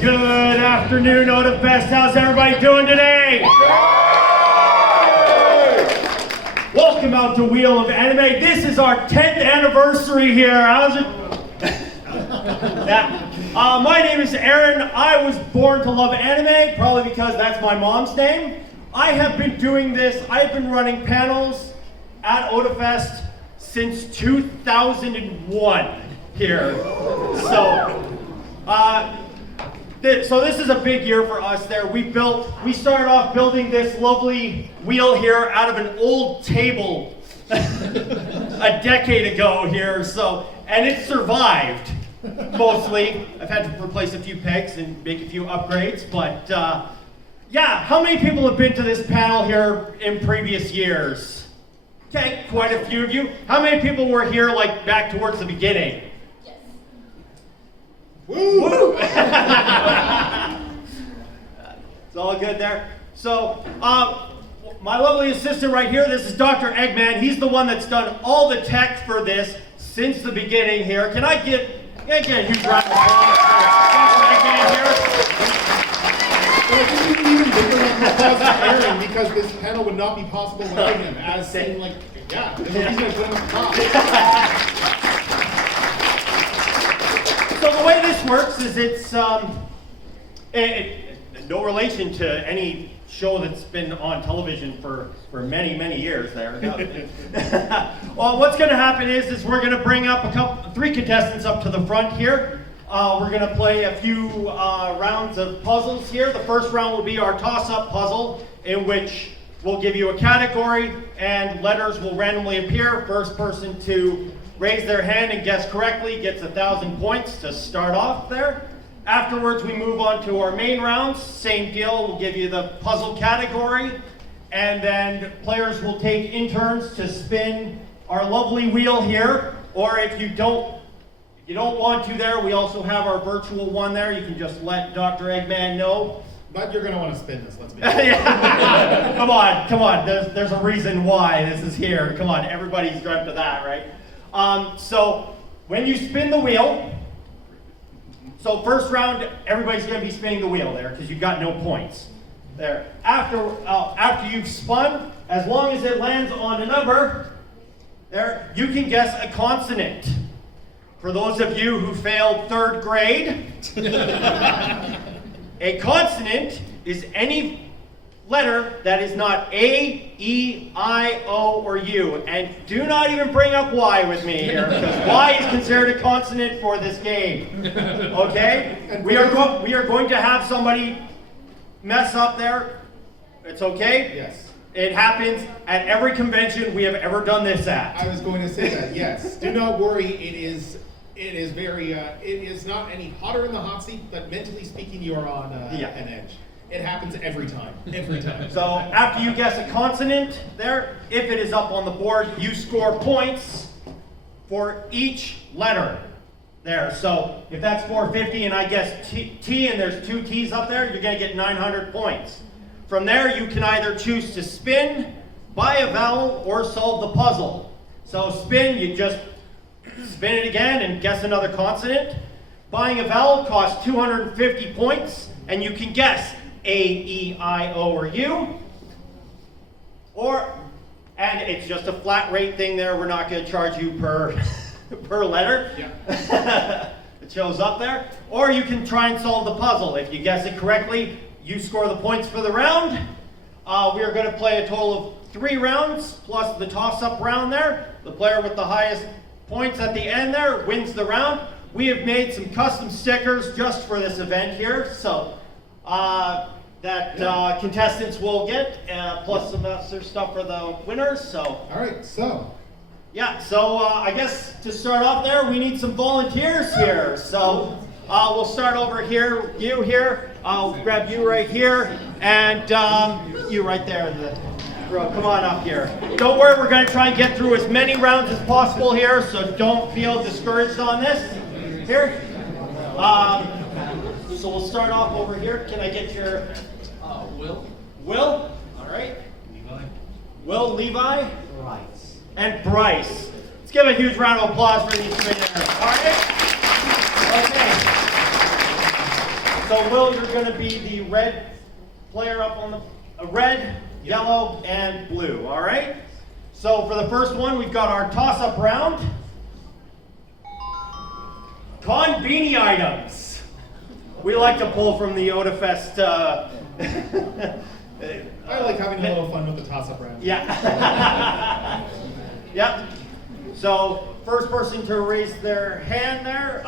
Good afternoon, Otafest. How's everybody doing today? Welcome out to Wheel of Anime. This is our 10th anniversary here. How's it? My name is Aaron. I was born to love anime, probably because that's my mom's name. I have been doing this, I've been running panels at Otafest since 2001 here. So this is a big year for us there. We started off building this lovely wheel here out of an old table a decade ago here, and it survived mostly. I've had to replace a few pegs and make a few upgrades, but yeah, how many people have been to this panel here in previous years? Okay, quite a few of you. How many people were here like back towards the beginning? Woo! It's all good there. So, my lovely assistant right here, this is Dr. Eggman. He's the one that's done all the tech for this since the beginning here. Can I get a huge round of applause for Dr. Eggman here? Well, I think we can even bigger round of applause for Aaron because this panel would not be possible without him. As saying, like, yeah, there's a reason I put him at the top. So the way this works is it's no relation to any show that's been on television for many, many years there. Well, what's going to happen is we're going to bring up three contestants up to the front here. We're going to play a few rounds of puzzles here. The first round will be our toss-up puzzle, in which we'll give you a category and letters will randomly appear. First person to raise their hand and guess correctly gets 1,000 points to start off there. Afterwards, we move on to our main rounds. Same deal, we'll give you the puzzle category, and then players will take in turns to spin our lovely wheel here. Or if you don't want to there, we also have our virtual one there. You can just let Dr. Eggman know. But you're going to want to spin this, let's be honest. Come on. There's a reason why this is here. Come on, everybody's dreamt of that, right? So when you spin the wheel, so first round, everybody's going to be spinning the wheel there because you've got no points there. After you've spun, as long as it lands on a number, there you can guess a consonant. For those of you who failed 3rd grade, a consonant is any letter that is not A, E, I, O, or U. And do not even bring up Y with me here, because Y is considered a consonant for this game. Okay? We are going to have somebody mess up there. It's okay? Yes. It happens at every convention we have ever done this at. I was going to say that, yes. Do not worry, it is not any hotter in the hot seat, but mentally speaking, you are on an edge. It happens every time. So after you guess a consonant there, if it is up on the board, you score points for each letter there. So if that's 450 and I guess T and there's 2 T's up there, you're going to get 900 points. From there, you can either choose to spin, buy a vowel, or solve the puzzle. So spin, you just spin it again and guess another consonant. Buying a vowel costs 250 points, and you can guess A, E, I, O, or U. And it's just a flat rate thing there. We're not going to charge you per letter. Yeah. It shows up there. Or you can try and solve the puzzle. If you guess it correctly, you score the points for the round. We are going to play a total of 3 rounds, plus the toss-up round there. The player with the highest points at the end there wins the round. We have made some custom stickers just for this event here, so contestants will get, plus some other stuff for the winners. So. All right, so. Yeah, so I guess to start off there, we need some volunteers here. So we'll start over here, you here. I'll grab you right here, and you right there. Come on up here. Don't worry, we're going to try and get through as many rounds as possible here, so don't feel discouraged on this. Here. So we'll start off over here. Can I get your... Will. Will? All right. Levi. Will, Levi. Bryce. And Bryce. Let's give a huge round of applause for these three there. All right. Okay. So Will, you're going to be the red player up on the red, yellow, and blue. All right. So for the first one, we've got our toss-up round. Conveni items. We like to pull from the Otafest. I like having a little fun with the toss-up round. Yeah. Yep. So first person to raise their hand there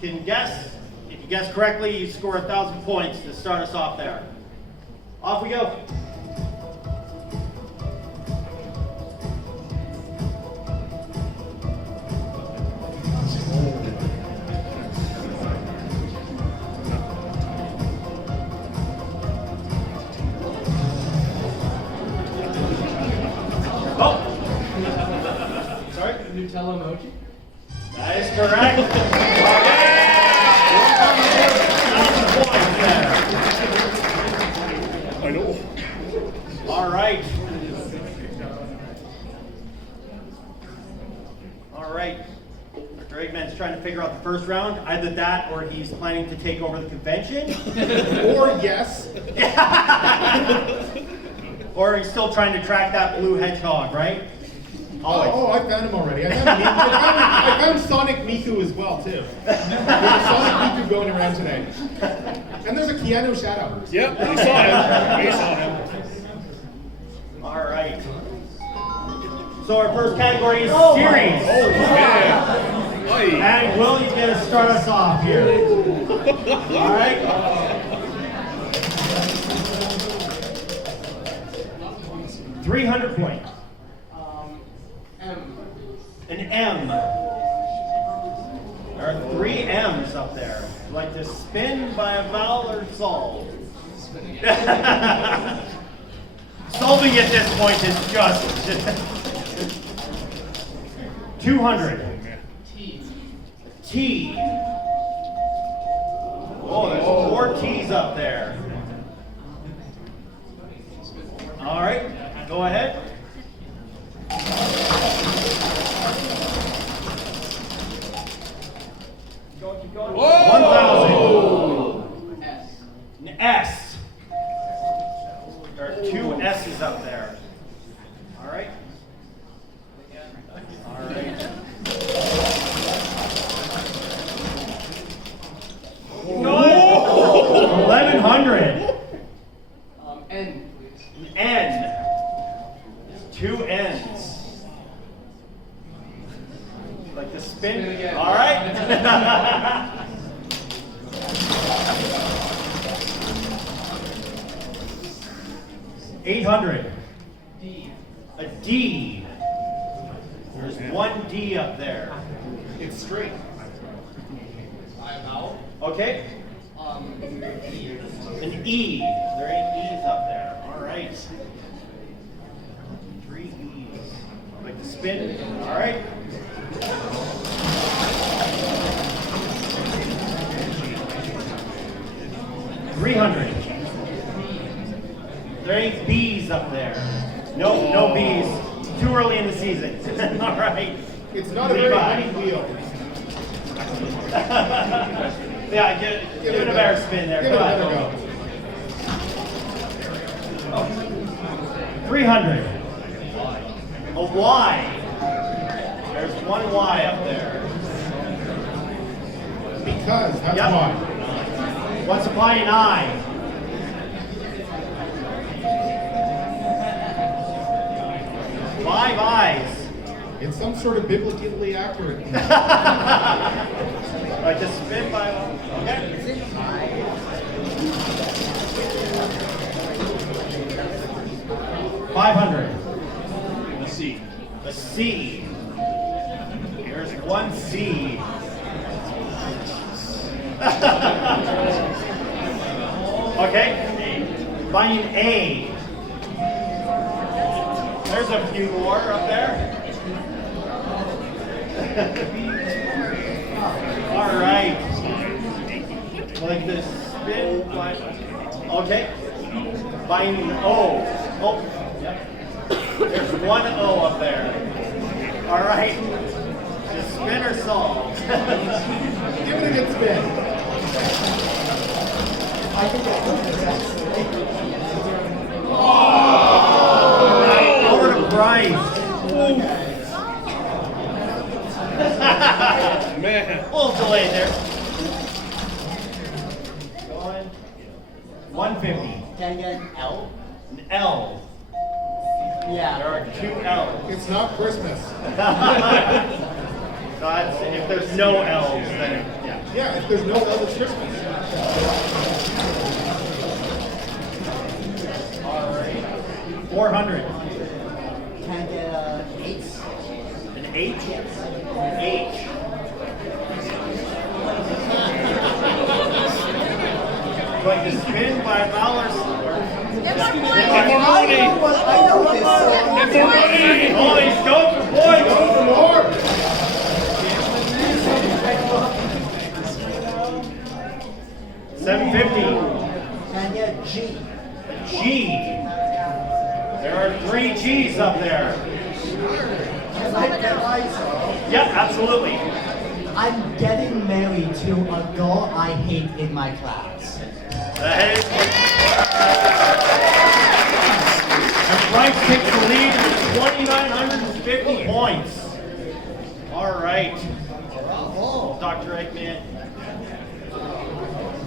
can guess. If you guess correctly, you score 1,000 points to start us off there. Off we go. Oh. Sorry? Nutella emoji? That is correct. Okay. I know. All right. All right. Dr. Eggman's trying to figure out the first round. Either that or he's planning to take over the convention. Or yes. Or he's still trying to track that blue hedgehog, right? Always. Oh, I found him already. I found Sonic Miku as well, too. There's a Sonic Miku going around today. And there's a Keanu Shadow. Yep, we saw him. We saw him. All right. So our first category is series. Oh, yeah. And Will, you gonna start us off here. All right. 300 points. M. An M. There are 3 M's up there. Would you like to spin by a vowel or solve? Solving at this point is just 200. T. T. Oh, there's 4 T's up there. All right, go ahead. Keep going. 1,000. S. An S. There are 2 S's up there. All right. All right. 1,100. N, please. An N. 2 N's. Like to spin? Spin again. All right. 800. D. A D. There's 1 D up there. It's straight. I a vowel. Okay. E. An E. There ain't E's up there. All right. 3 E's. Like to spin? All right. 300. There ain't B's up there. No B's. Too early in the season. All right. It's not a very Levi. heavy wheel. Yeah, give it a better spin there. Give it a Go better ahead. go. 300. A Y. There's 1 Y up there. Because, that's Yep. why. What's apply an I? Five eyes. It's some sort of biblically accurate. Like to spin by okay. 500. A C. A C. There's 1 C. Okay. Find an A. There's a few more up there. All right. Like this spin. Okay. Find an O. Oh. Yep. There's 1 O up there. All right. Just spin or solve. Give it a good spin. can get Over to Bryce. Man. A little delay there. Going. 150. Can I get an L? An L. There Yeah. are 2 L's. It's not Christmas. So if there's no L's, then yeah. Yeah, if there's no L, it's Christmas. All right. 400. Can I get an H? An H. An H. Going to spin by $1. Get more money. I know this. Get more money. Oh, he's going for points. Go for more. 750. Can I get a G? G. There are 3 G's up there. Can I get ISO? Yeah, absolutely. I'm getting married to a girl I hate in my class. That is. And Bryce takes the lead with 2,950 points. All right. Dr. Eggman.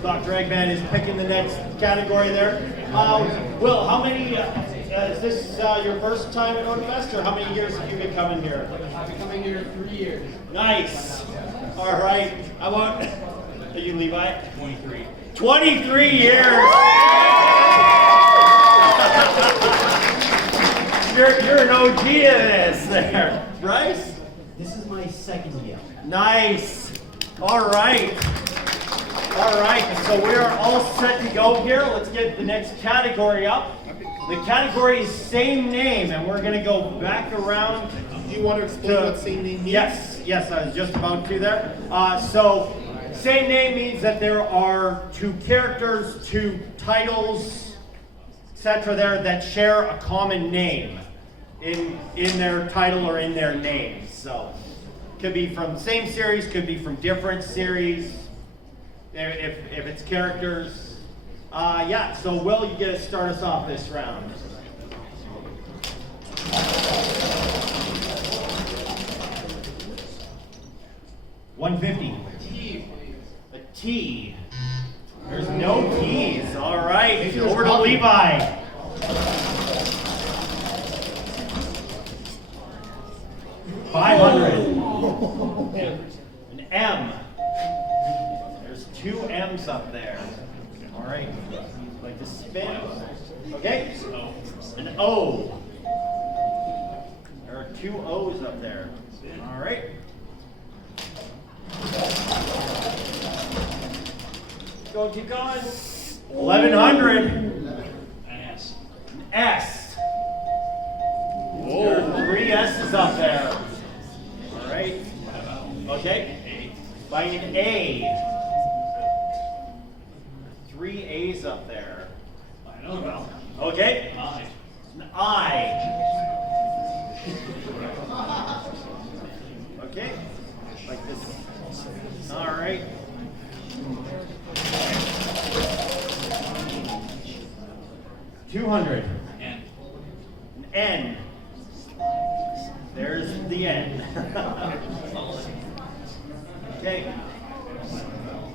Dr. Eggman is picking the next category there. Will, how many, is this your first time at Otafest, or how many years have you been coming here? I've been coming here 3 years. Nice. All right. How about, are you Levi? 23. 23 years. You're an OG of this there. Bryce? This is my second year. Nice. All right. All right. So we are all set to go here. Let's get the next category up. The category is same name, and we're going to go back around. Do you want to explain what same name means? Yes, I was just about to there. So, same name means that there are 2 characters, 2 titles, etc. there that share a common name in their title or in their names. So, could be from same series, could be from different series. If it's characters, yeah. So, Will, you get to start us off this round. $150. T, please. A T. There's no T's. All right. Maybe there's Over to coffee. Levi. $500. An M. There's 2 M's up there. All right. Like to spin. Okay. An O. There are 2 O's up there. All right. Go, keep going. 1,100. An S. An S. There are 3 S's up there. All right. Okay. By an A. 3 A's up there. I know about. Okay. I. An I. Okay. Like this. All right. $200. N. An N. There's the N. Okay.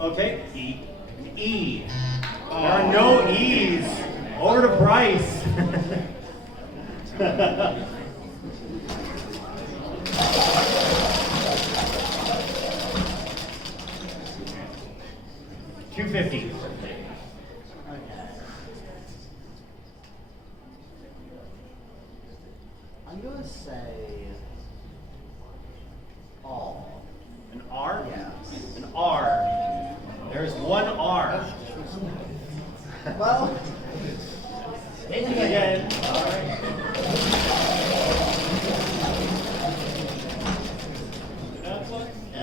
Okay. E. An E. There are no E's. Over to Bryce. $250. Okay. I'm gonna say all. An R? Yes. An R. There's 1 R. Well, Again. All right.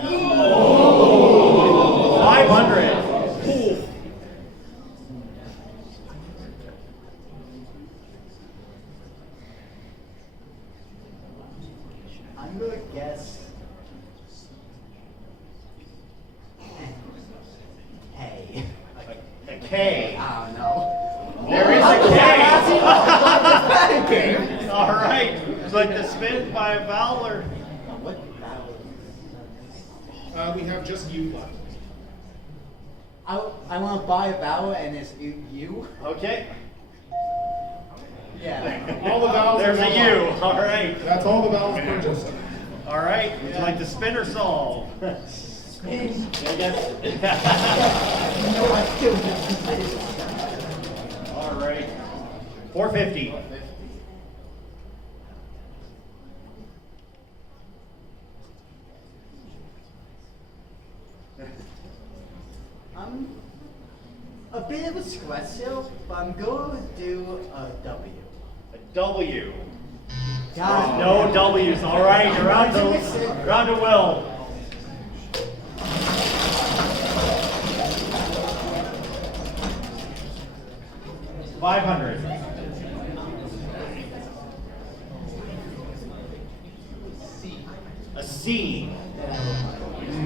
Oh. 500. I'm gonna guess A. A K. buy a vowel or? What vowel? We have just you left. I want to buy a vowel and it's you. Okay. Yeah. All the vowels There's are a one U. line. All right. That's all the vowels purchased. All right. Would you like to spin or solve? Spin. I guess. No, I still All right. 450. I'm a bit of a sweat still, but I'm going to do a W. A W. God. No W's. All right. Around to Will. $500. A C.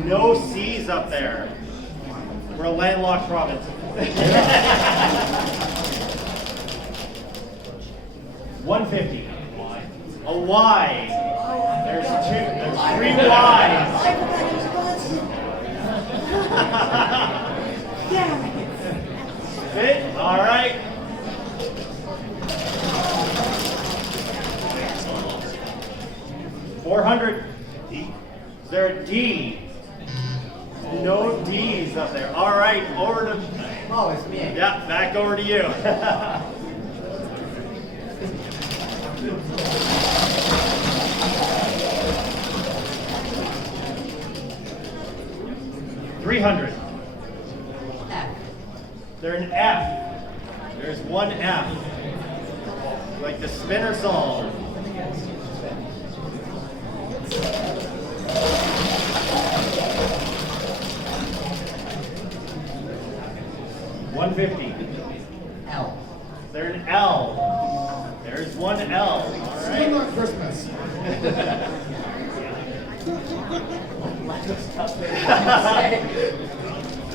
No C's up there. We're a landlocked province. 150. A Y. There's three Y's. Fit? All right. $400. Is there a D? No D's up there. All right, over to, Oh, it's me. yeah, back over to you. $300. F. There's an F. There's one F. Like the spin or solve. $150. L. There's an L. There's one L. All Still right. not Christmas.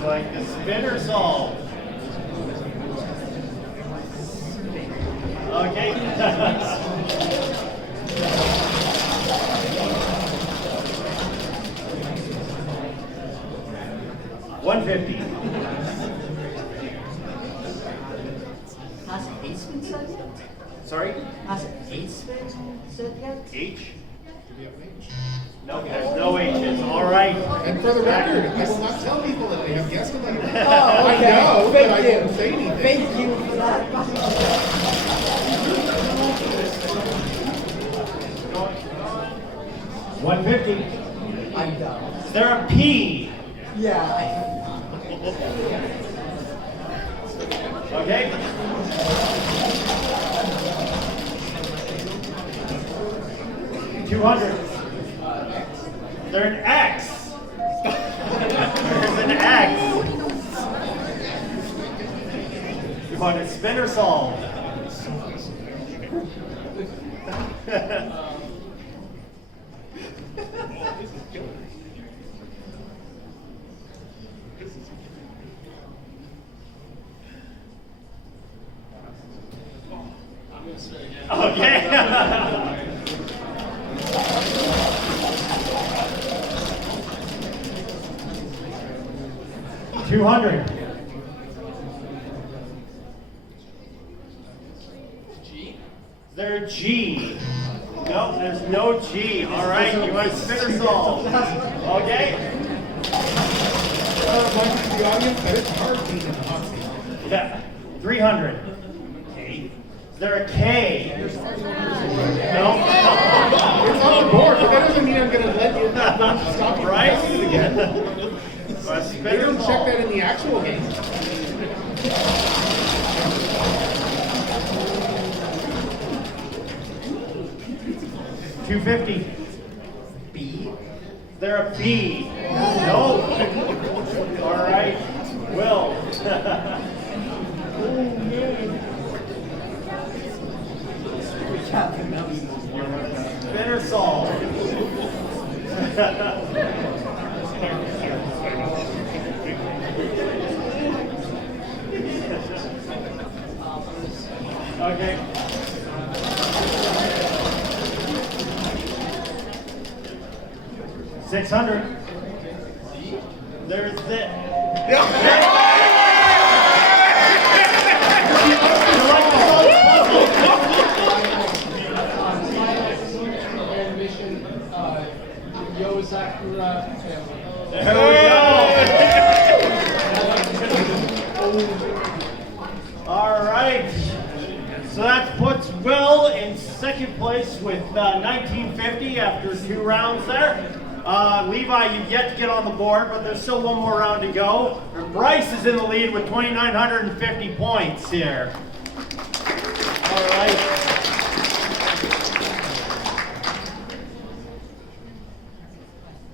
Like the spin or solve. Okay. $150. Has H been said yet? Sorry? Has H been said yet? H? Do we have an H? No, there's no H's. All right. And for the record, I will not tell people that they have guessed it later. Oh, okay. I know, Thank but I you. won't say anything. Thank you for that. 150. I'm done. Is there a P? Yeah. Okay. $200. Is there an X? There's an X. You want to spin or solve? Okay. $200. G? Is there a G? No, there's no G. All right, you want to spin or solve? Okay. Remind the audience that it's hard being in the hot seat. Yeah. 300. K. Is there a K? No. It's on the board, but that doesn't mean I'm going to let you stop you from Right? guessing it again. Want to spin They or don't check solve? that in the actual game. $250. B. Is there a B? No. All right. Will. Spin or solve? Okay. 600. There's it. You like the puzzle? Animation, Yo Sakura family. There we go. All right. So that puts Will in second place with 1950 after 2 rounds there. Levi, you've yet to get on the board, but there's still one more round to go. Bryce is in the lead with 2,950 points here. All right.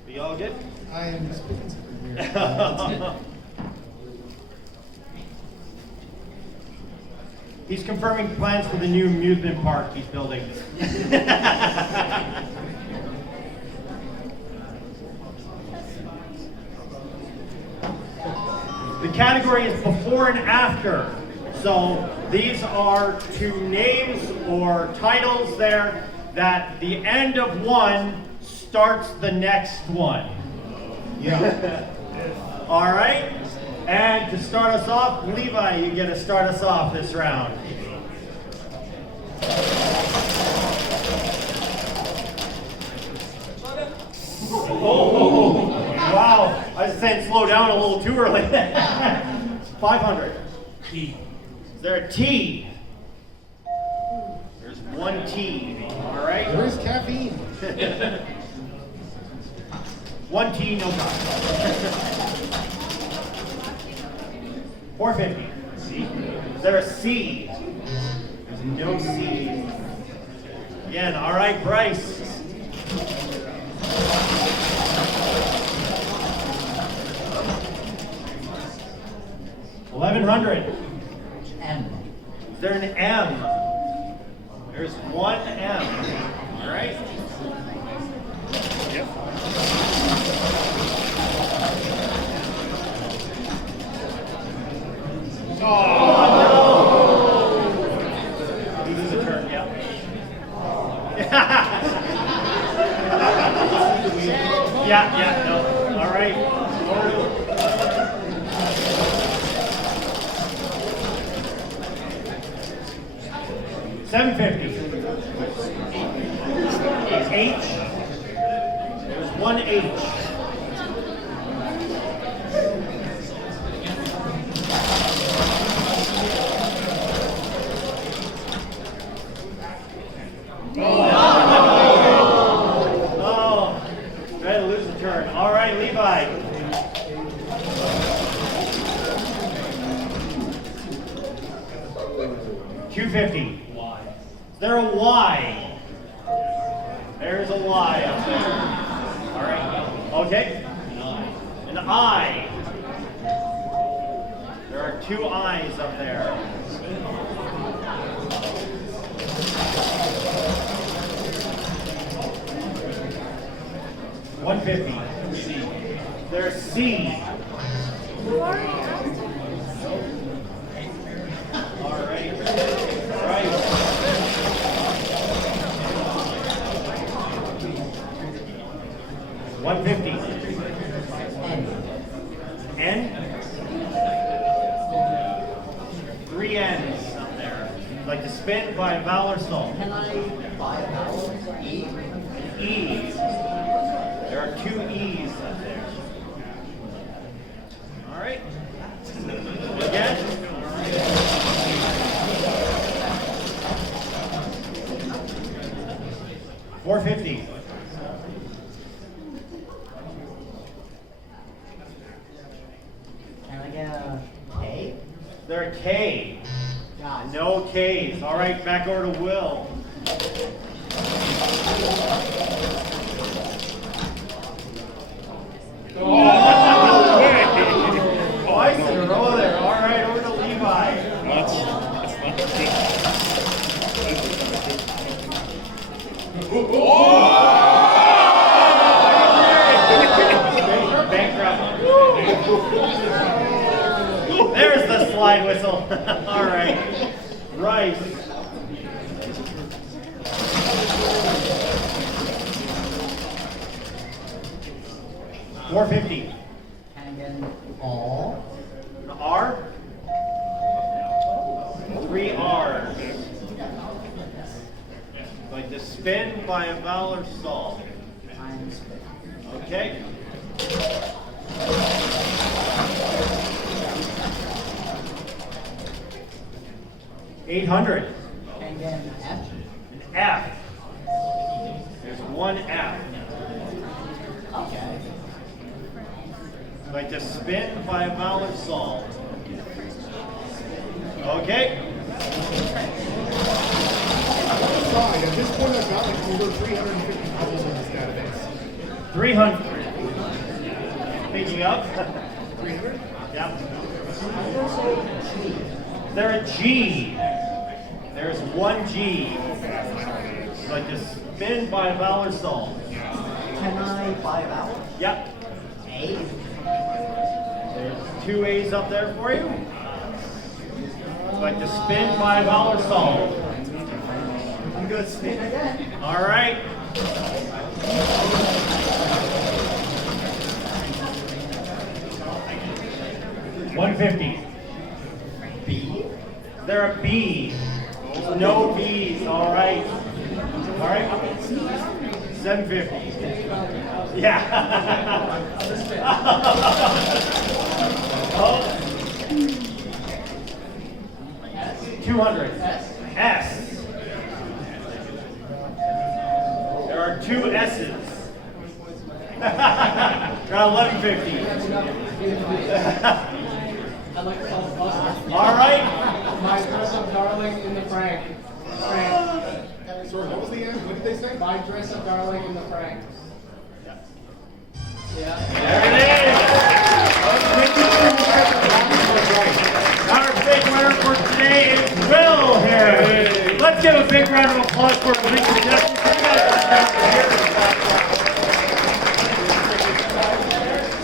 Be all good? I am just picking something weird. He's confirming plans for the new amusement park he's building. The category is before and after. So these are 2 names or titles there that the end of one starts the next one. Yeah. All right? And to start us off, Levi, you get to start us off this round. Oh, wow. I was saying slow down a little too early. 500. T. Is there a T? There's 1 T. All right? There is caffeine. 1 T, no problem. 450. C. Is there a C? There's no C. Again, all right, Bryce. $1,100. M. Is there an M? There's 1 M. All right. This is a turn, yeah. Yeah, no. All right. 750. H. There's 1 H. Oh, try to lose the turn. All right, Levi. $250. Y. Is there a Y? There's a Y up there. All right. Okay. An I. An I. There are 2 I's up there. $150. C. There's C. All right. Right. $150. N. 3 N's up there. Like to spin by vowel or soul. Can I buy a vowel? E. E. There are 2 E's up there. All right. Again. $450. Can I get a K? There a K. God. No K's. All right, back over to Will. Twice in a row there. All right, over to Levi. Bankrupt. There's the slide whistle. All right. Rice. 450. Can I get an all? An R. 3 R's. Like to spin by a vowel or sol. Times. Okay. $800. Can I get an F? An F. There's one F. Okay. Like to spin by a vowel or sol. Okay. Sorry, at this point I've got like over 350 puzzles in this database. 300. Picking up. 300? Yep. They're a G. There's one G. Like to spin by a vowel or sol. Can I buy a vowel? Yep. A? There's 2 A's up there for you. Like to spin by a vowel or sol. I'm gonna spin again. All right. $150. B? They're a B. No B's. All right. All right. $750. Yeah. Oh. 200. S. There are 2 S's. Around $11.50. I'd like to call the bus. All right. My dress up darling in the Frank. Frank. Sorry, what was the end? What did they say? My dress up darling in the Frank. Yeah. There it is. Our big winner for today is Will here. Let's give a big round of applause for our big contestants.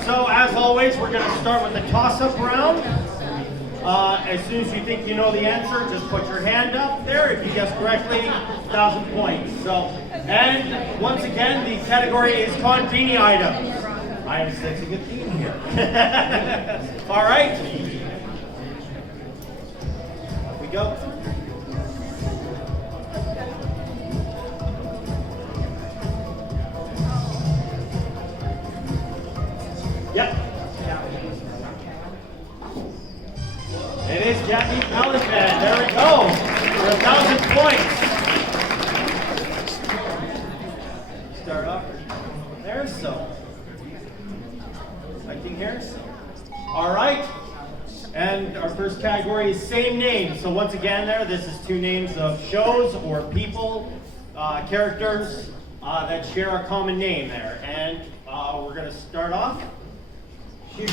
So as always, we're going to start with the toss-up round. As soon as you think you know the answer, just put your hand up there. If you guess correctly, 1,000 points. So, and once again, the category is conveni items. I am sensing a theme here. All right. Up we go. Yep. It is Jackie Pelican. There we go. For 1,000 points. Start off. There's so. Lighting here. All right. And our first category is same name. So once again there, this is 2 names of shows or people, characters that share a common name there. And we're going to start off. Shoot.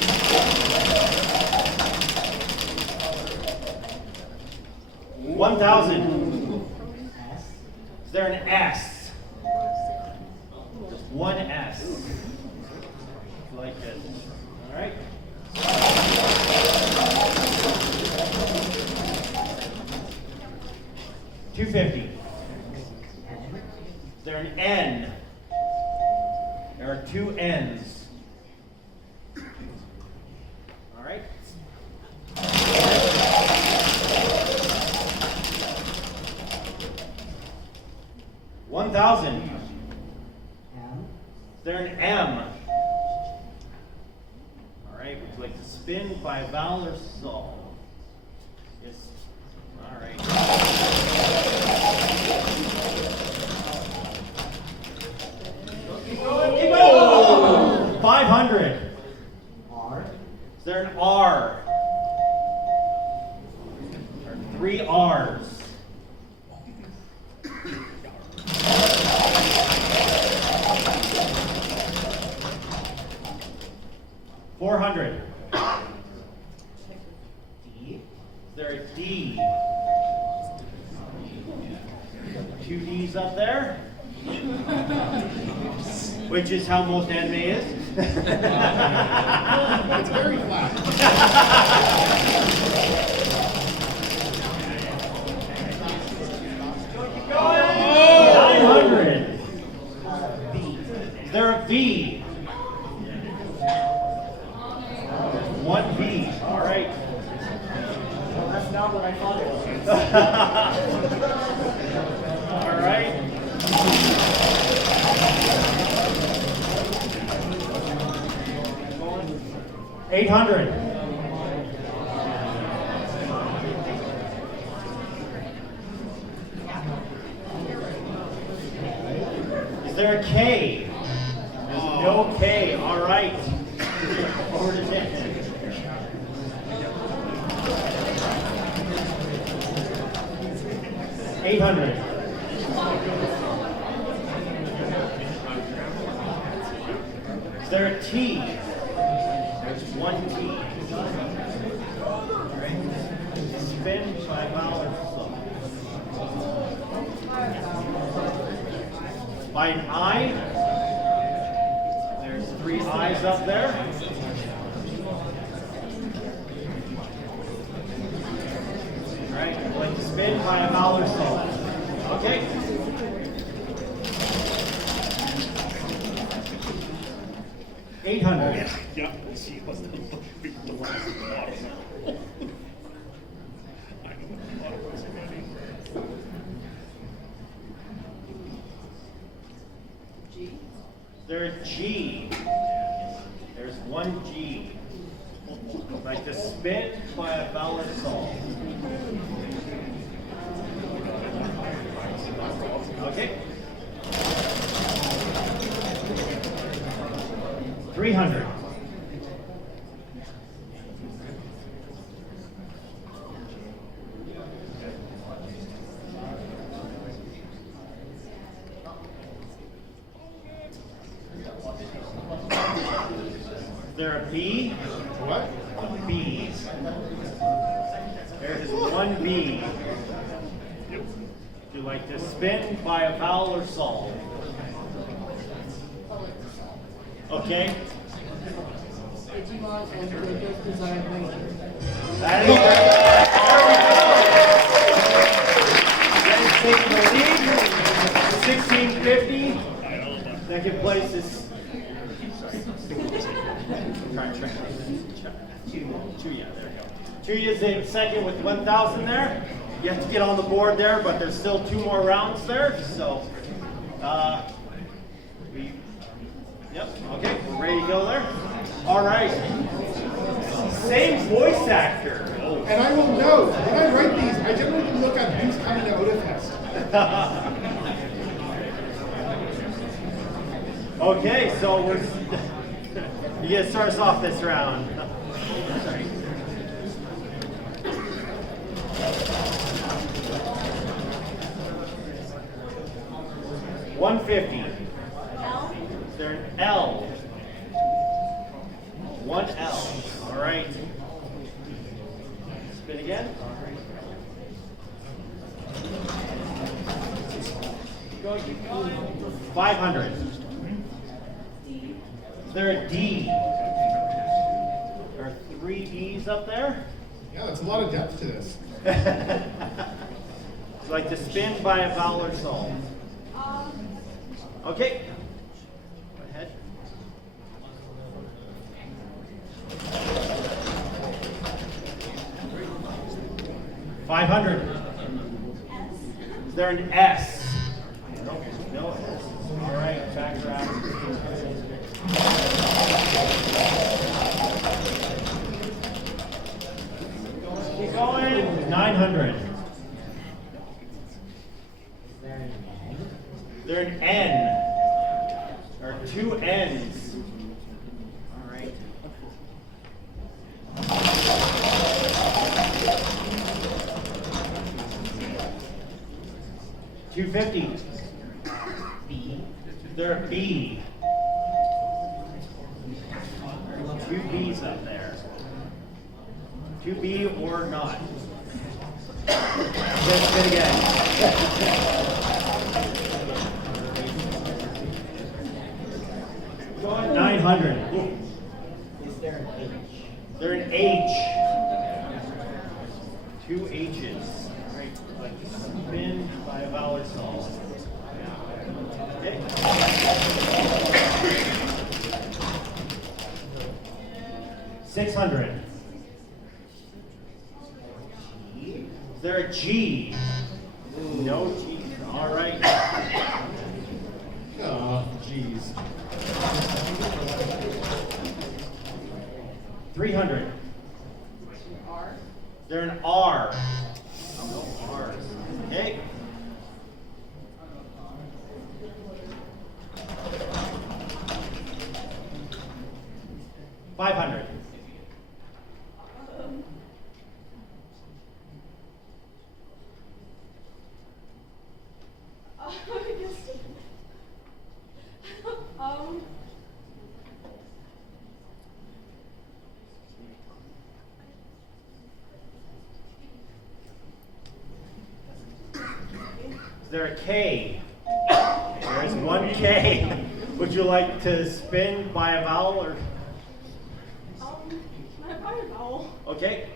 1,000. Is there an S? Just one S. Like this. All right. $250. Is there an N? There are 2 N's. All right. $1,000. M? Is there an M? All right, would you like to spin by vowel or sol? Yes. All right. Keep going, keep going. 500. R? Is there an R? There are 3 R's. $400. D? Is there a D? 2 D's up there. Which is how most anime is. It's very flat. Keep going. 900. B? Is there a V? one B. All right. Well, that's not what I thought it was. All right. $800. Is there a K? There's no K. All right. Over to Nick. $800. Is there a T? There's one T. All right. Spin $5. By an I, there's 3 I's up there. All right, I'd like to spin by $1 sold. Okay. $800. Yeah, she was the last bottom. I know what the bottom was already. Is there a G? There's one G. I'd like to spin by $1 sold. Okay. 300. Is there a B? What? A B. There's one B. Would you like to spin by $1 or solve? Okay. Digimon and Draco's Design Link. That is taking the lead. 1650. Second place is. Chuya, there we go. Chuya's in second with 1,000 there. You have to get on the board there, but there's still 2 more rounds there. So, yep, okay, we're ready to go there. All right. Same voice actor. And I will note, when I write these, I generally look at who's coming to Otafest. Okay, so we're. You get to start us off this round. Sorry. $150. Is there an L? 1 L. All right. Spin again. Keep going, keep going. 500. Is there a D? There are 3 D's up there. Yeah, that's a lot of depth to this. Would you like to spin by $1 sold? Okay. Go ahead. $500. Is there an S? No S. All right, back around. Keep going. 900. Is there an N? There are 2 N's. All right. $250. B. Is there a B? There are 2 B's up there. 2B or not. Let's spin again. Go on. 900. Is there an H? Is there an H? 2 H's. All right, like spin by $1 solve. Okay. 600. Is there a G? No G. All right. Oh, jeez. 300. R. Is there an R? No R's. Okay. 500. Um, Is there a K? There's one K. Would you like to spin by a vowel or? my vowel. Okay.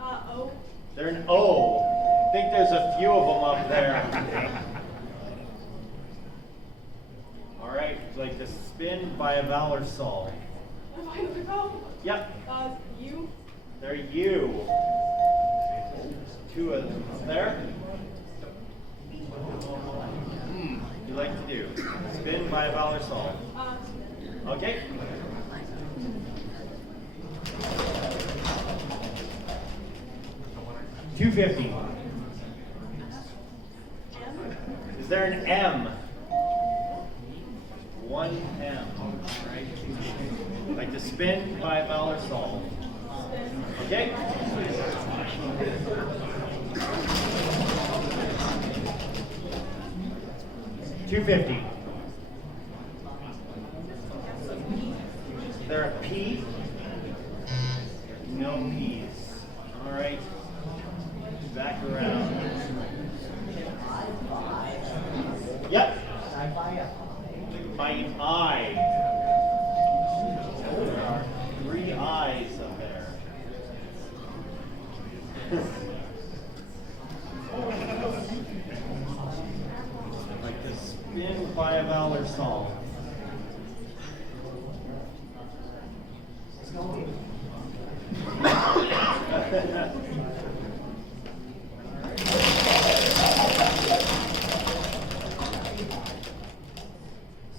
O. They're an O. I think there's a few of them up there. All right. Would you like to spin by a vowel or sol? Another vowel. Yep. U. They're U. Two of them up there. What do you like to do? Spin by a vowel or sol? Okay. $2.50. Is there an M? One M. Right. Like to spin by a vowel or sol? Okay. $2.50. Is there a P? No P's. All right. Back around. Yep. By an I. There are 3 I's up there. Like to spin by a vowel or sol.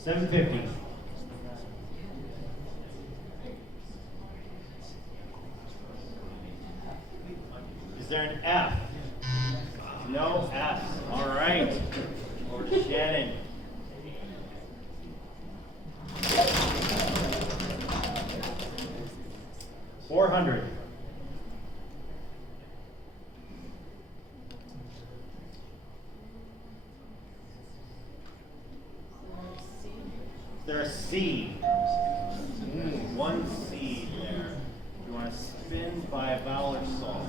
$7.50. Is there an F? No F. All right. Over to Shannon. $400. Is there a C? One C there. You want to spin by a vowel or sol?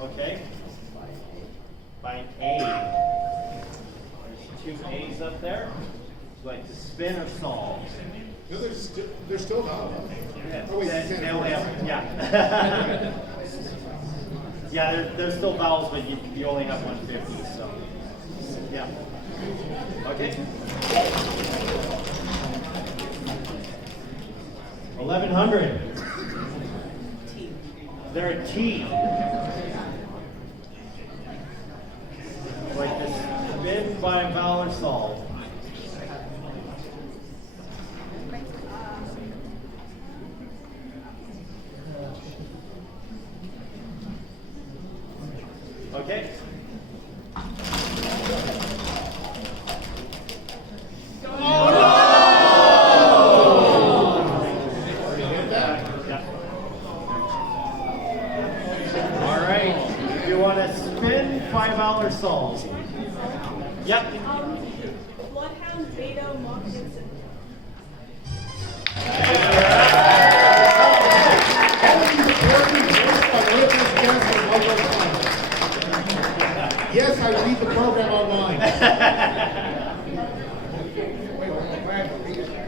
Okay. By an A. There's 2 A's up there. Would you like to spin or sol? No, there's still vowels. Yeah, Oh, wait, they only have, yeah. Yeah, there's still vowels, but you only have 150, so, yeah. Okay. 1100. Is there a T? Like this, spin by a vowel or sol? Okay. All right. You want to spin by vowel or sol? Yep. Bloodhound Beta Mockinson. Yes, I read the program online.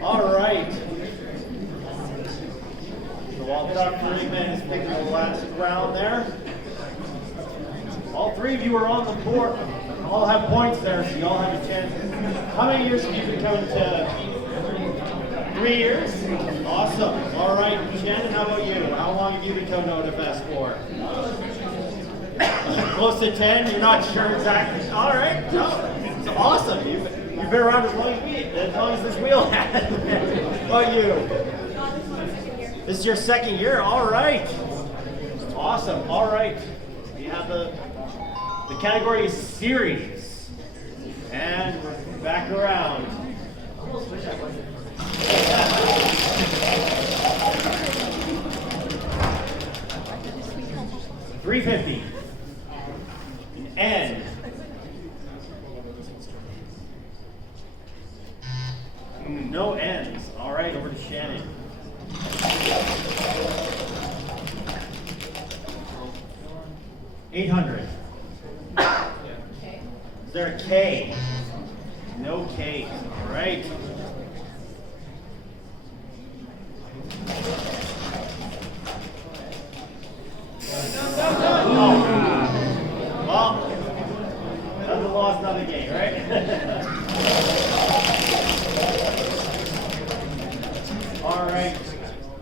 All right. So while Top 3 Men is picking the last round there, all 3 of you are on the board. All have points there, so you all have a chance. How many years have you been coming to? 3 years? Awesome. All right, Shannon, how about you? How long have you been towing Otafest for? Close to 10? You're not sure exactly? All right. No, it's awesome. You've been around as long as this wheel has. How about you? This is your second year? All right. Awesome. All right. You have the category is series. And we're back around. $350. An N. No N's. All right, over to Shannon. $800. Is there a K? No K. All right. Well, nothing lost, nothing gained, right? All right.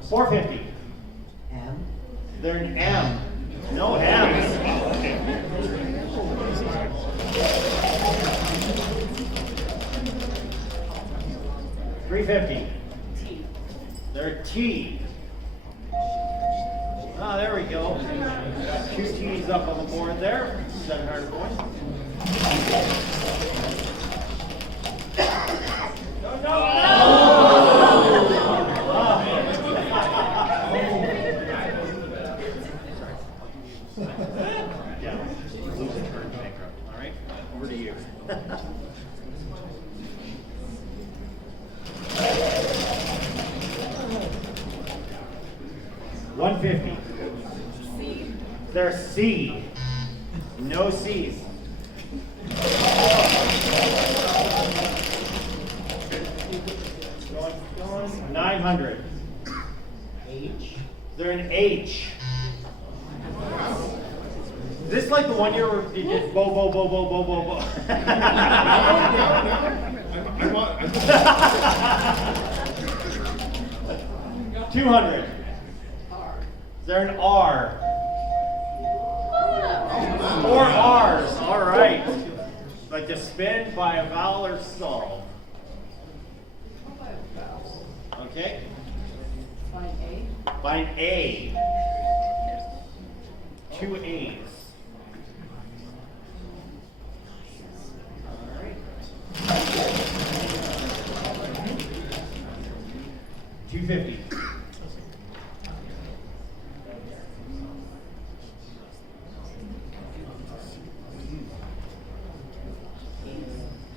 $450. M. There's an M. No M's. $350. T. There T. Ah, there we go. Two T's up on the board there. 700 points. Yeah, losing turn bankrupt. All right, over to you. $150. C. There's C. No C's. Going. 900. H. They're an H. Is this like the one year where you did bo bo bo bo bo bo bo? No. 200. Is there an R? Four R's. All right. Like to spin, by a vowel, or solve. Okay. By an A. Two A's. All right. 250.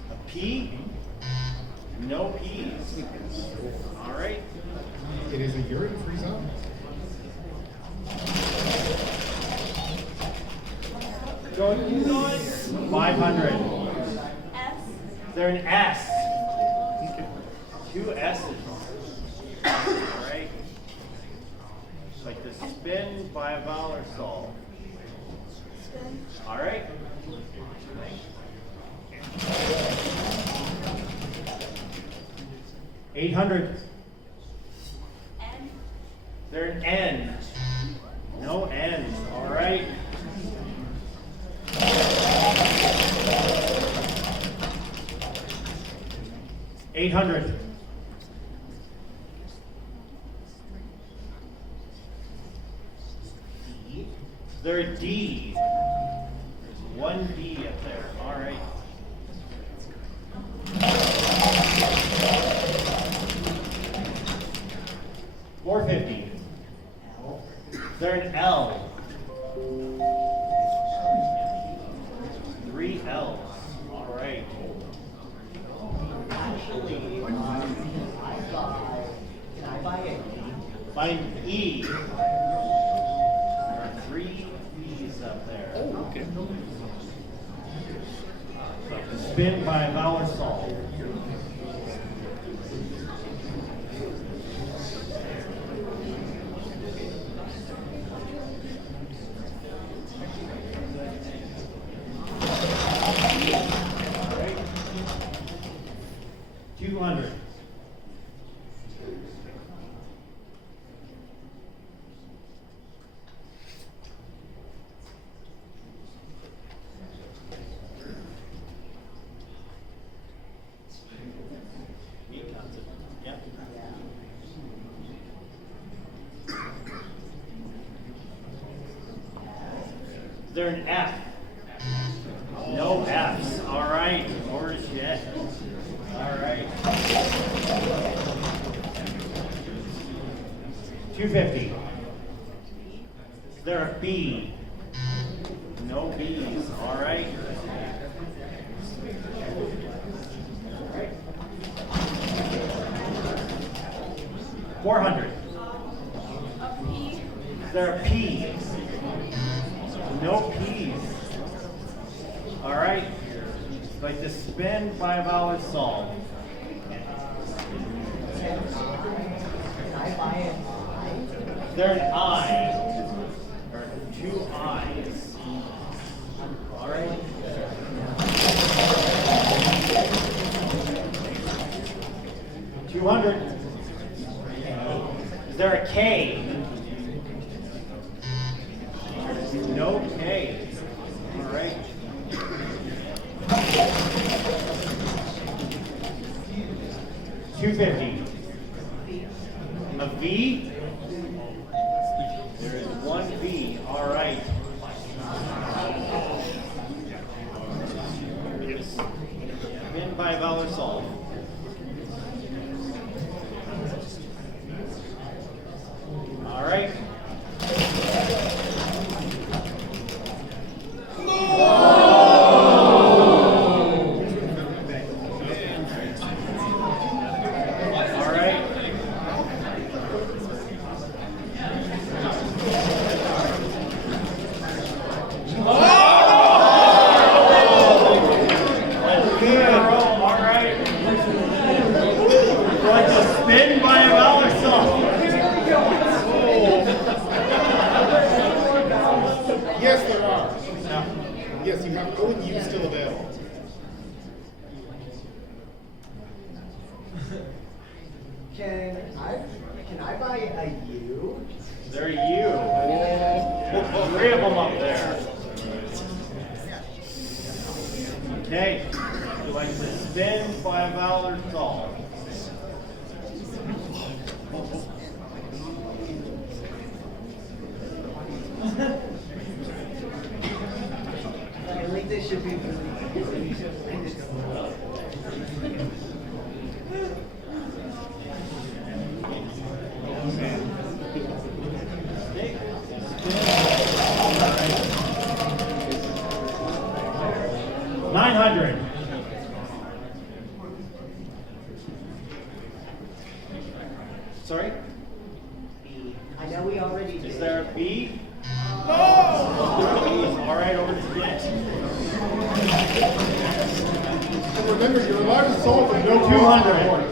A P? No P's. All right. It is a urine-free zone. Going. 500. S. They're an S. Two S's. All right. Like to spin, by a vowel, or solve. Spin. All right. $800. N. They're an N. No N's. All right. $800. They're a D. There's one D up there. All right. $450. They're an L. Three L's. All right. Actually, can I buy a E? By an E. There are three E's up there. Oh, okay. Spin, by a vowel, or solve. All right. 200. there an F? No F's. All right. Over to shit. All right. 250. Is there a B? No B's. All right. 400. A P. Is there a P? No P's. All right. Like to spin $5 solve. Is there an I? Or 2 I's? All right. $200. Is there a K? No K. All right. $250. A V? There is one V. All right. Spin $5 solve. All right. All right. All right. Going to spin $5 solve. Yes, there are. Yes, you have O and U still available. Can I buy a U? There you. 3 of them up there. Okay. You like to spin $5 solve. I think this should be. $900. Sorry? I know we already Is did. there a B? No! All right, over to Jet. And remember, you're allowed to solve with no 200.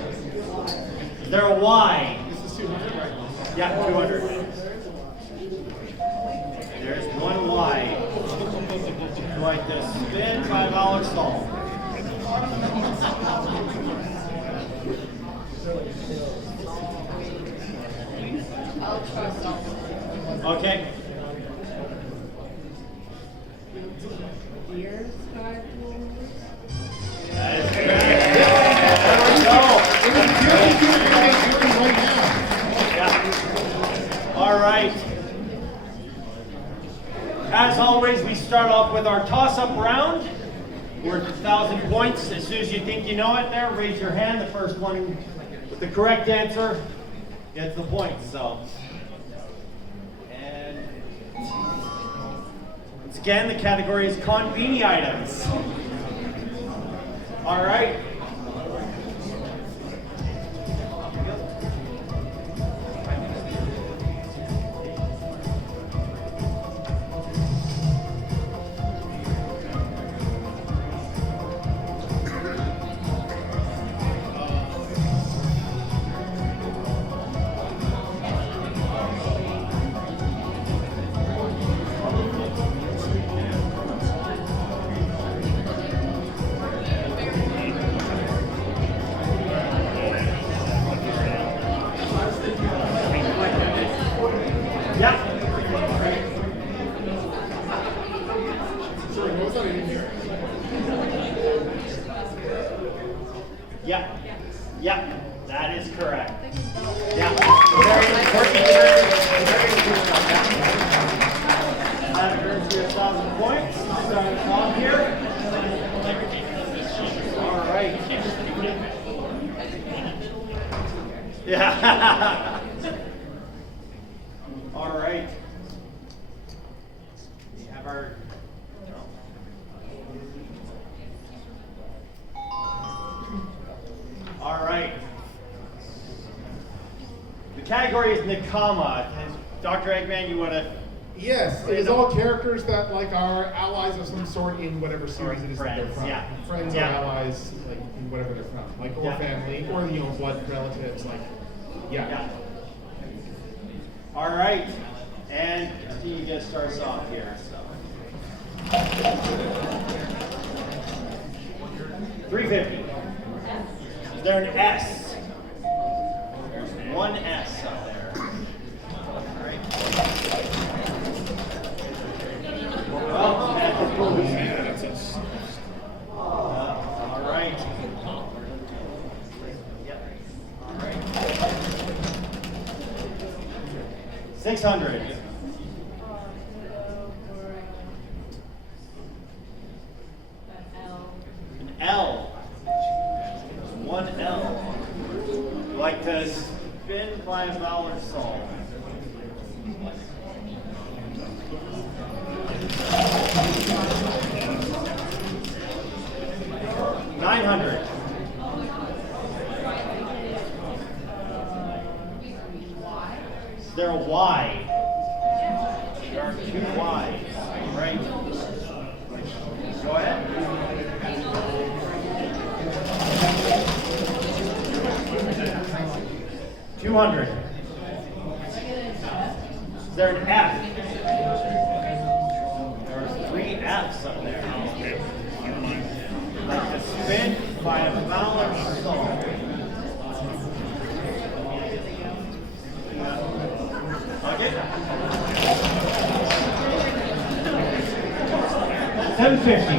Is there a Y? This is 200, right? Yeah, 200. There's one Y. Like to spin $5 solve. Okay. That is correct. Yeah. All right. As always, we start off with our toss-up round. Worth 1,000 points. As soon as you think you know it there, raise your hand. The first one with the correct answer gets the points. So, and once again, the category is conveni items. All right. Yeah. Yeah, that is correct. Yeah. Very important. That earns you 1,000 points. Yeah. All right. We have our. All right. The category is Nakama. Dr. Eggman, you want to? Yes, it is all characters that like are allies of some sort in whatever series it is that they're Friends, from. yeah. Friends Yeah. or allies, like in whatever they're from, like or Yeah. family, or blood relatives, like Yeah. All right. And Steve, you get to start us off here. So. 350. Is there an S? There's one S up there. All right. Well, all right. Yep. All right. 600. An L. One L. Like to spin by a valor song. $900. Is there a Y? There are two Y's, right? Go ahead. 200. Is there an F? There's three F's up there. Like the spin by a valor song. Okay. 750.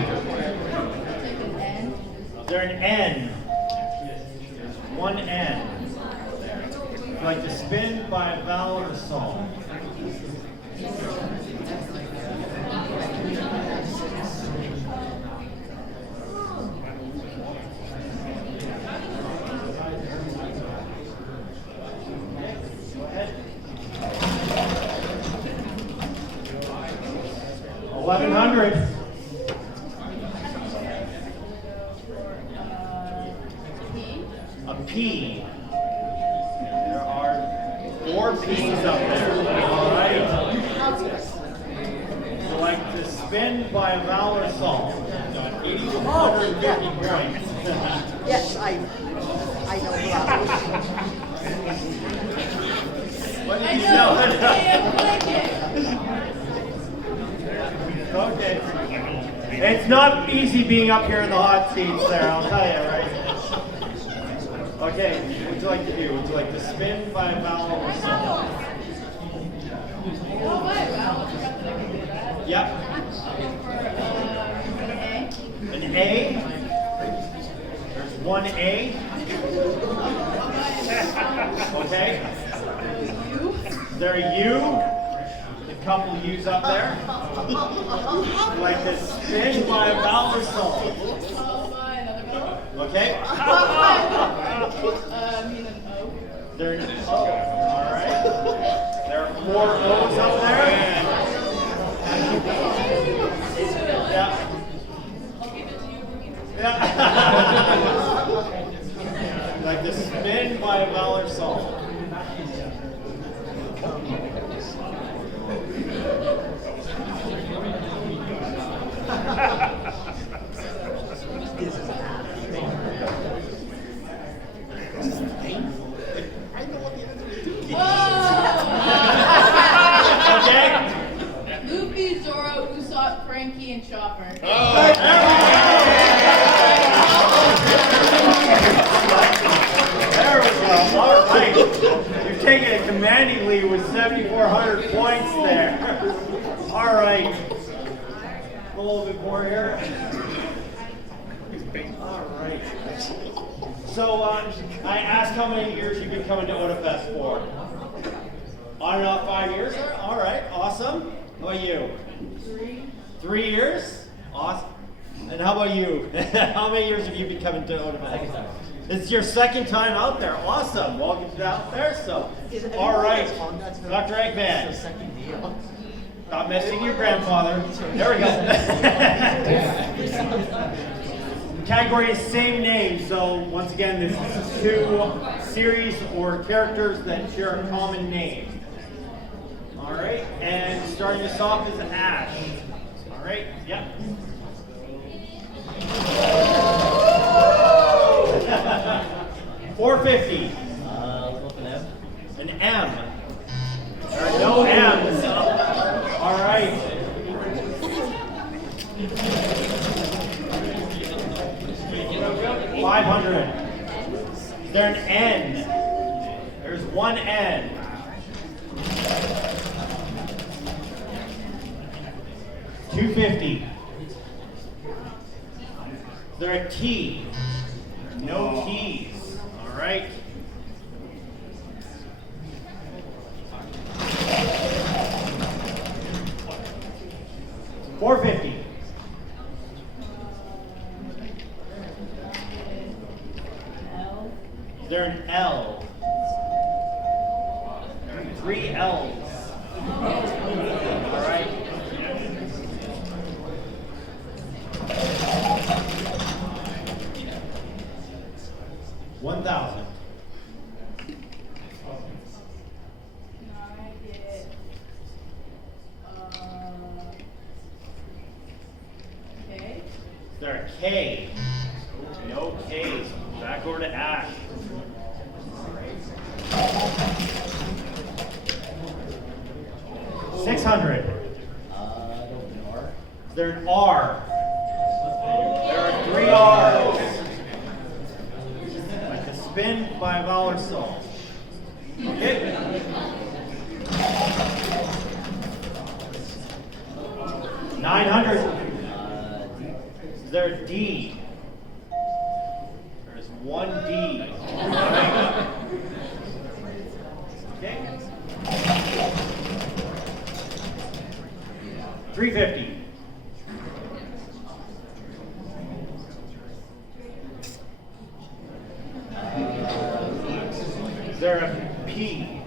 Is there an N? One N. Like the spin by a valor song. Go ahead. 1100. A P. There are 4 P's up there. All right. So like to spin by a valor song. 850 points. Yes, I know flowers. What did I you know. sell? Okay. It's not easy being up here in the hot seats there, I'll tell you, right? Okay, what would you like to do? Would you like to spin by a valor or song? Oh, my, wow, I forgot that I could do that. Yep. An A. There's one A. Okay. Is there a U? A couple U's up there. Like to spin by a valor song. Oh, my, another bell. Okay. I mean an O. There an O. All right. There are 4 O's up there. Yeah. Yeah. Like the spin by a valor song. Okay. Luffy, Zoro, Usopp, Frankie, and Chopper. There we go. All right. You've taken a commanding lead with 7,400 points there. All right. A little bit more here. All right. So I asked how many years you've been coming to Otafest for. On and off 5 years? All right. Awesome. How about you? 3 years? Awesome. And how about you? How many years have you been coming to Otafest? This is your second time out there. Awesome. Welcome to out there. So, all right, Dr. Eggman. Second deal. Stop messing your grandfather. There we go. Category is same name. So once again, this is two series or characters that share a common name. All right, and starting us off is Ash. All right, yep. $4.50. An M. There are no M's. All right. $500. Is there an N? There's one N. $2.50. Is there a T? No T's. All right. $4.50. Is there an L? There are 3 L's. All right. $1,000. Can I get, okay. Is there a K? No K's. Back over to Ash. $600. Is there an R? There are 3 R's. Like a spin by a vowel or so. Okay. $900. Is there a D? There's 1 D. Okay. $3.50. Is there a P?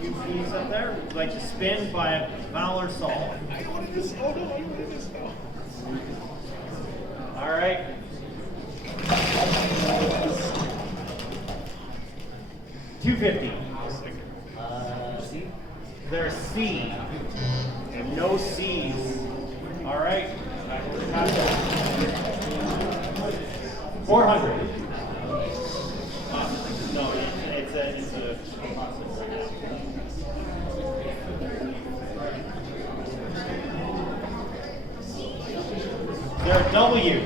Few P's up there. Would you like to spin by a vowel or solve? I wanted this. Oh no, I wanted this. All right. $2.50. Is there a C? And no C's. All right. $400. No, it's a Is there a W?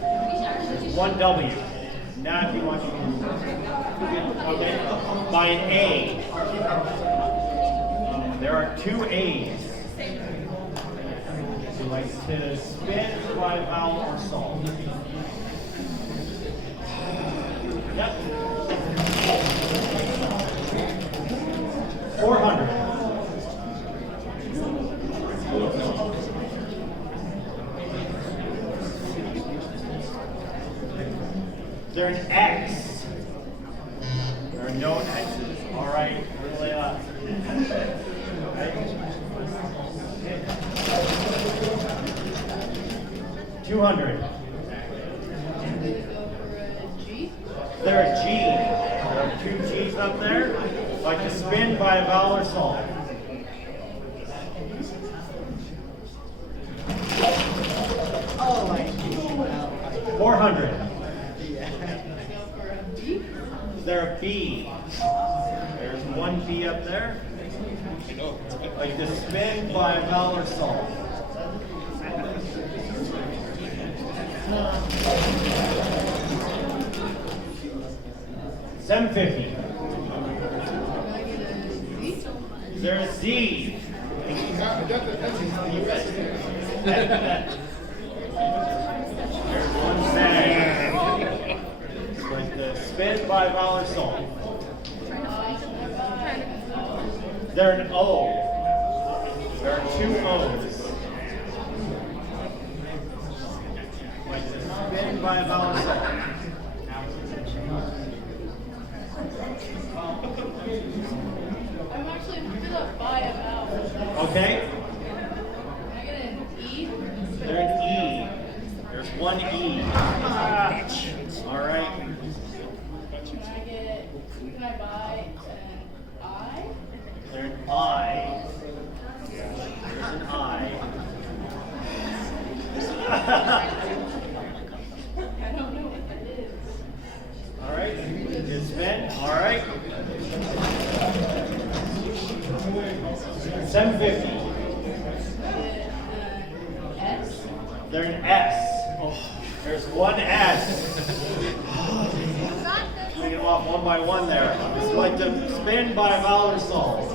There's 1 W. Now if you want to. Okay. By an A. There are 2 A's. Would you like to spin by vowel or solve? Yep. $400. Is there an X? There are no X's. All right, really up. $200. Is there a G? There are 2 G's up there. Like to spin by a vowel or solve. Oh my God. $400. Go for a B. Is there a B? There's 1 B up there. Like to spin by a vowel or solve. $750. Is there a Z? There's 1 bag. Like the spin by vowel or solve. Is there an O? There are 2 O's. spin by a vowel solve. I'm actually looking up by a vowel. Okay? Can I get an E? There's an E. There's one E. All right. Can I buy an I? There's an I. There's an I. I don't know what that is. All right. Good spin. All right. 750. S? There's an S. There's one S. Take them off one by one there. It's like to spin by vowel or solve.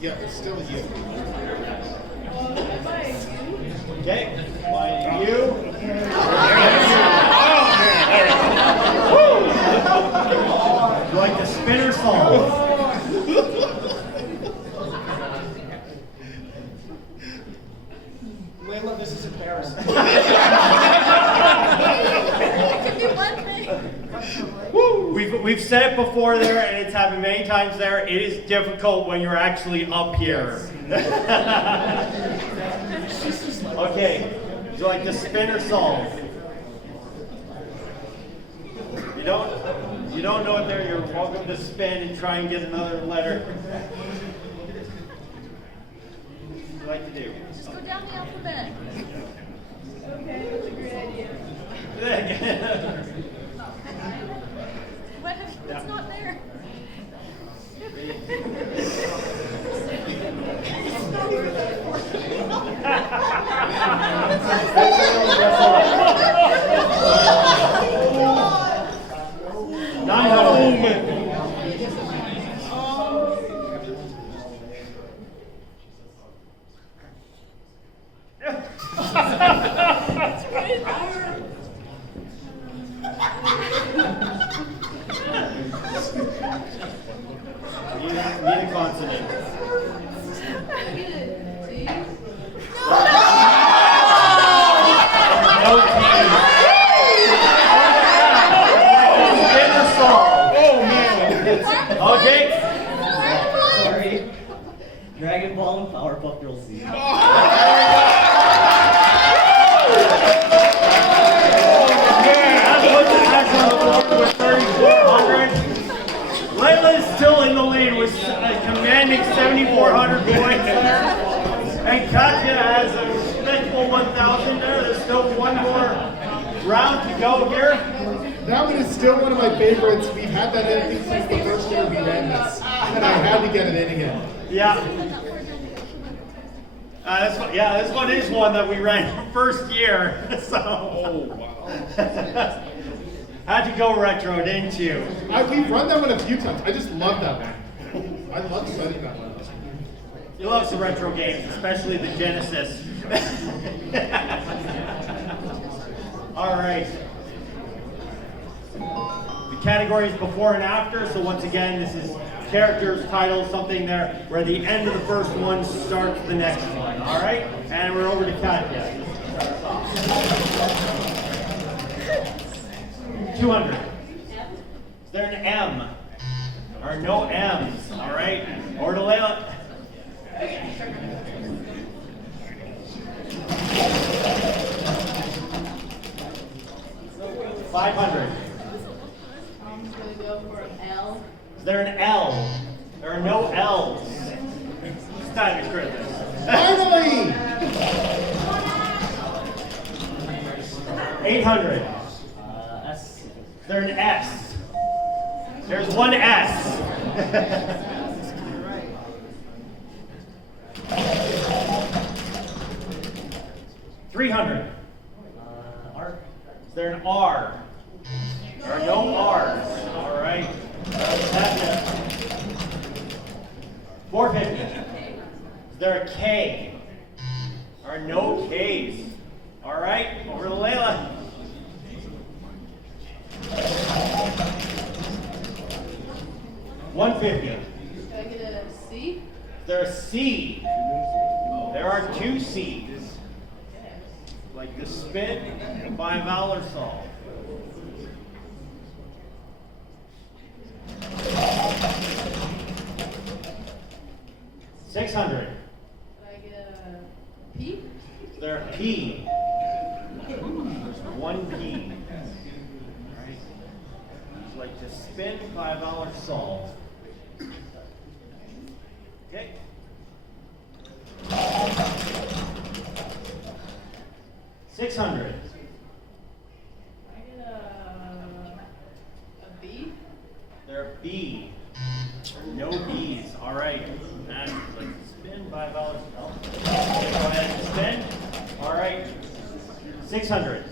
Yeah, it's still you. I buy a U? Okay. By you. You like to spin or solve? Layla, this is embarrassing. We've said it before there, and it's happened many times there. It is difficult when you're actually up here. Okay, would you like to spin or solve? You don't know it there. You're welcome to spin and try and get another letter. What would you like to do? Just go down the alphabet. Okay, that's a great idea. What's not there? Need a consonant. Can I get a T? No T. Spin or solve? Oh man! Okay. Sorry. Dragon Ball and Powerpuff Girls Z. With 3,400. Layla is still in the lead with a commanding 7,400 points there. And Katya has a respectable 1,000 there. There's still one more round to go here. That one is still one of my favorites. We've had that ending since the first year we ran this. And I had to get it in again. Yeah. This one is one that we ran first year. So. Oh, wow. Had to go retro, didn't you? We've run that one a few times. I just love that one. I love studying that one. You love the retro games, especially the Genesis. All right. The category is before and after, so once again, this is characters, titles, something there, where the end of the first one starts the next one, all right? And we're over to Katya. 200. Is there an M? There are no M's, all right? Over to Layla. $500. I'm just gonna go for an L. Is there an L? There are no L's. It's time to crit this. Finally! 800. S. Is there an S? There's one S. 300. R. Is there an R? There are no R's. All right. 450. Is there a K? There are no K's. All right. Over to Layla. $150. Can I get a C? Is there a C? There 2 C's. Like the spin by Valor Sol. $600. Did I get a P? Is there a P? There's 1 P. Alright. Like to spin by Valor Sol. Okay. $600. I get a B? There are B. No B's. All right. That's like spin by Valor Sol. Go ahead and spin. All right. 600.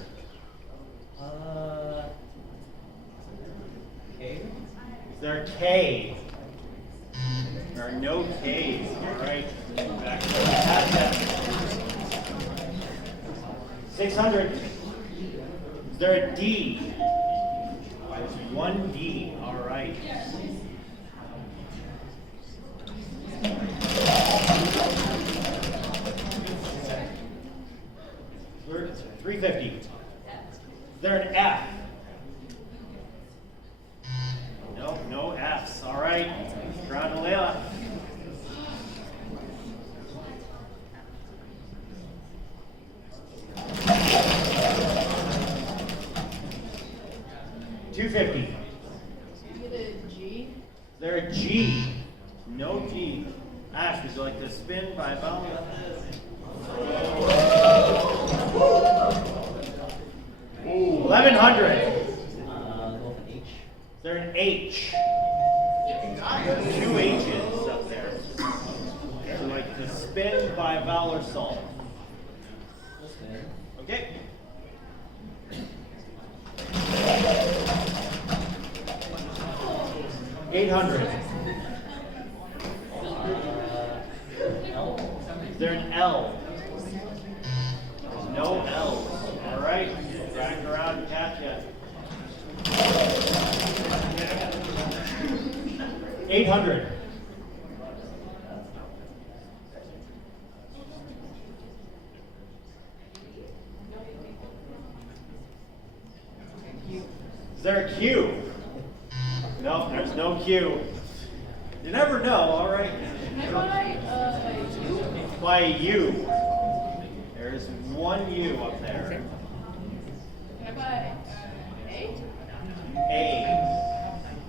K. Is there a K? There are no K's. All right. Back to the hat. 600. Is there a D? There's 1 D. All right. $350. Is there an F? Nope, no F's. All right. Ground to Layla. $250. You get a G? Is there a G? No G. Ash, would you like to spin by Valor? 1100. Go for H. Is there an H? 2 H's up there. Would you like to spin by Valor Sol? Okay. $800. Is there an L? There's no L's. All right. Drag around and catch ya. 800. Is there a Q? No, there's no Q. You never know, all right? Can I buy U? By U. There's 1 U up there. Can I buy A? A.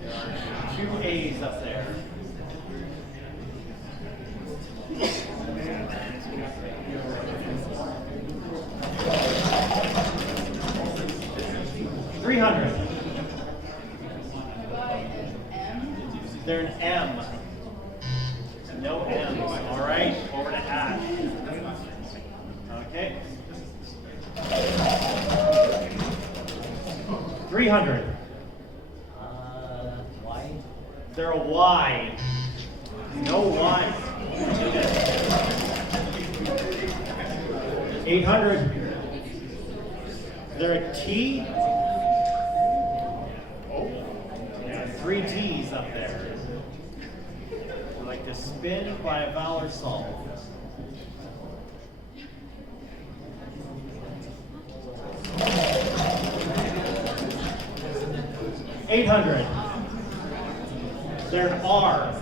There are 2 A's up there. $300. Can I buy an M? Is there an M? No M's. All right, over to Ash. Okay. 300. Y. Is there a Y? No Y. 800. Is there a T? Oh, yeah, 3 T's up there. I'd like to spin by a Valor Sol. $800. Is there an R?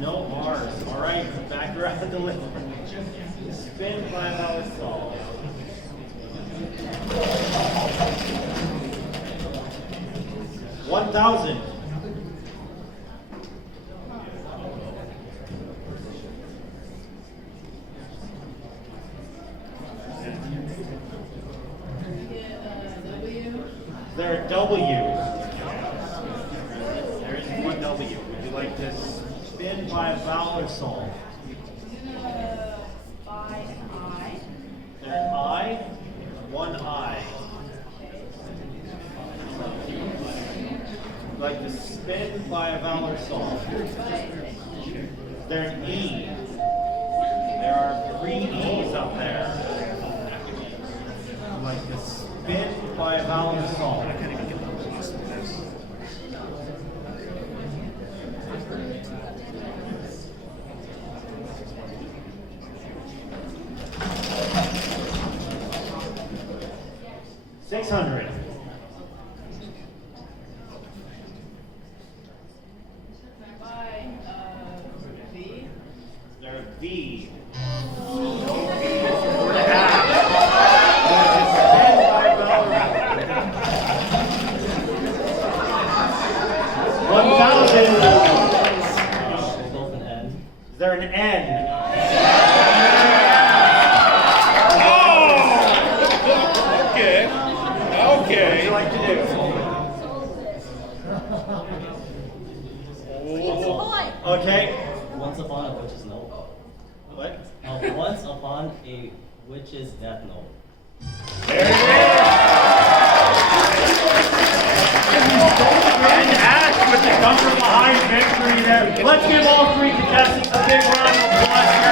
No R's. All right, back around the list. Spin by a Valor Sol. $1,000. You get a W? Is there a W? There is 1 W. Would you like to spin by a Valor Sol? I'm gonna buy an I. Is there an I? 1 I. Would you like to spin by a Valor Sol? Is there an E? There are 3 E's up there. Would you like to spin by a Valor Sol? 600. By V. Is there a V? Is there an N? Okay. What would you like to do? Boy. Okay. Once upon a witch's note. What? Once upon a witch's death note. There it is. And Ash with the come from behind victory there. Let's give all three contestants a big round of applause.